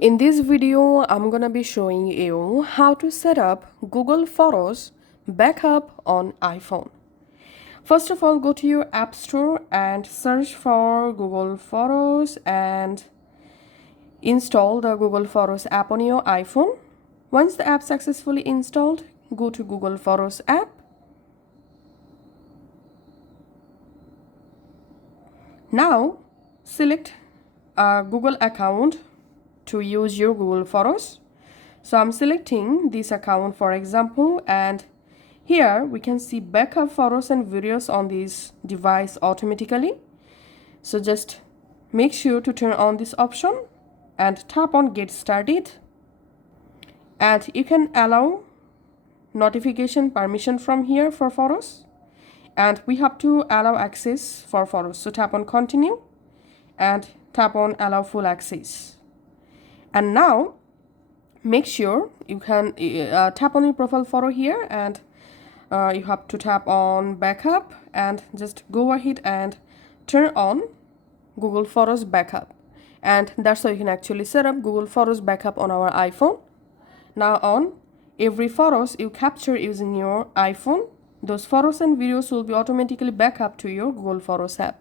In this video, I'm gonna be showing you how to set up Google Photos backup on iPhone. First of all, go to your App Store and search for Google Photos and install the Google Photos app on your iPhone. Once the app successfully installed, go to Google Photos app. Now, select a Google account to use your Google Photos. So I'm selecting this account for example, and here we can see backup photos and videos on this device automatically. So just make sure to turn on this option and tap on get started, and you can allow notification permission from here for photos, and we have to allow access for photos. So tap on continue and tap on allow full access. And now make sure you can tap on your profile photo here, and you have to tap on backup and just go ahead and turn on Google Photos backup. And that's how you can actually set up Google Photos backup on our iPhone. Now on every photos you capture using your iPhone, those photos and videos will be automatically back up to your Google Photos app.